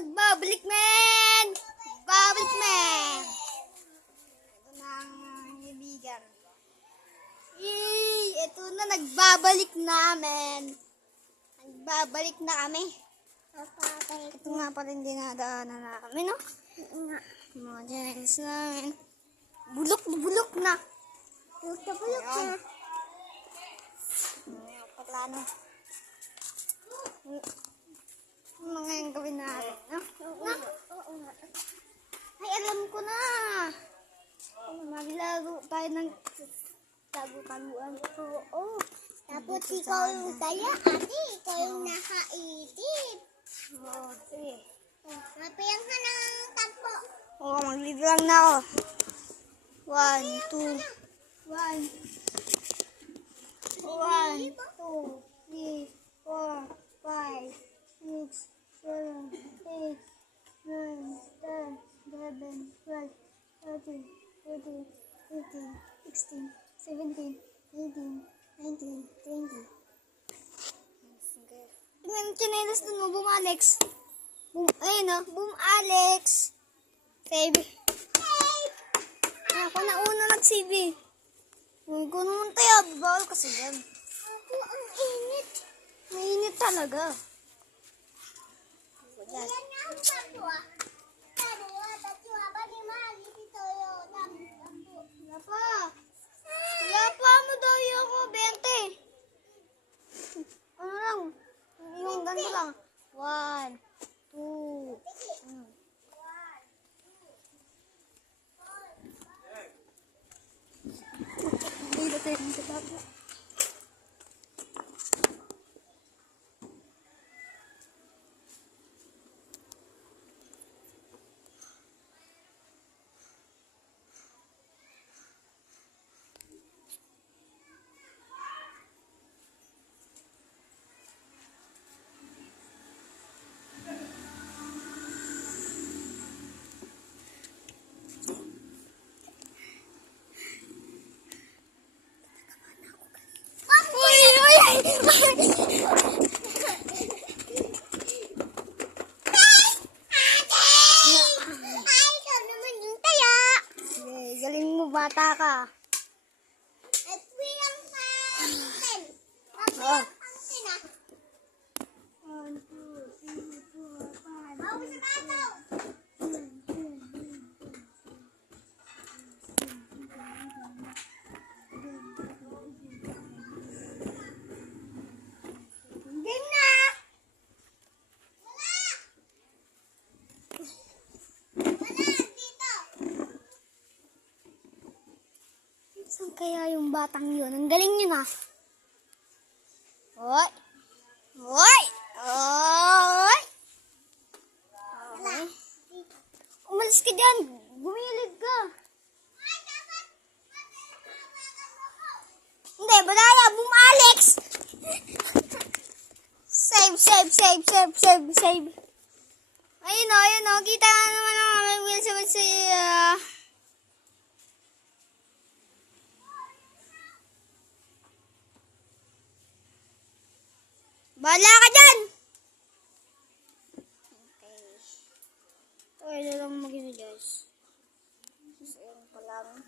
nagbabalik, men! Nagbabalik, men! Ito na ang kaibigan. Ito na, nagbabalik namin. Nagbabalik na kami. Ito nga pa rin dinadaanan namin, no? Mga Giants namin. Bulok na bulok na. Bulok na bulok na. Patlano. Ano nga yung gawin natin, no? Oo nga. Ay, alam ko na. Maglaro tayo ng tago-taguan. Oo. Tapos ikaw yung taya, ate. Ikaw yung nakaitip. Oo, sige. Mapayang ka ng tampo. Oo, maglito lang na ako. 1, 2. 1, 2, 3, 4, 5, 6, 7, 8, 9, 10, 11, 12, 13, 14, 15, 16, 17, 18, 19, 20. Tingnan yung chinelas dun mo, Boom Alex. Ayun o, Boom Alex. Save. Ako na una nag-save. Huwag ko naman tayo, bawal kasi dyan. Ako, ang init. Mainit talaga. Yan nga ang tatwa. Tatwa ba ni Mali? Ito yung tampo. Yapa mo daw yung ako, 20. Ano lang? Yung ganito lang. 1, 2. Dito tayo sa baba. Ay, ikaw naman yung taya. Galing mo, bata ka. At bilang pa. Oh. Game na! Wala! Dito! Saan kaya yung batang yun? Ang galing yun ah. Hoy! Hoy! Hoy! Okay. Umalis ka dyan. Gumilid ka. Hindi, badaya. Boom Alex! Save, save, save, save, save, save. Ayun o. Kita na naman ang may wheel sa Bahala ka dyan! Okay. Okay na lang mag-ina guys. Ayun pa lang.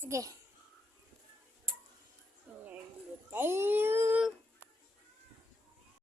Sige. Sige.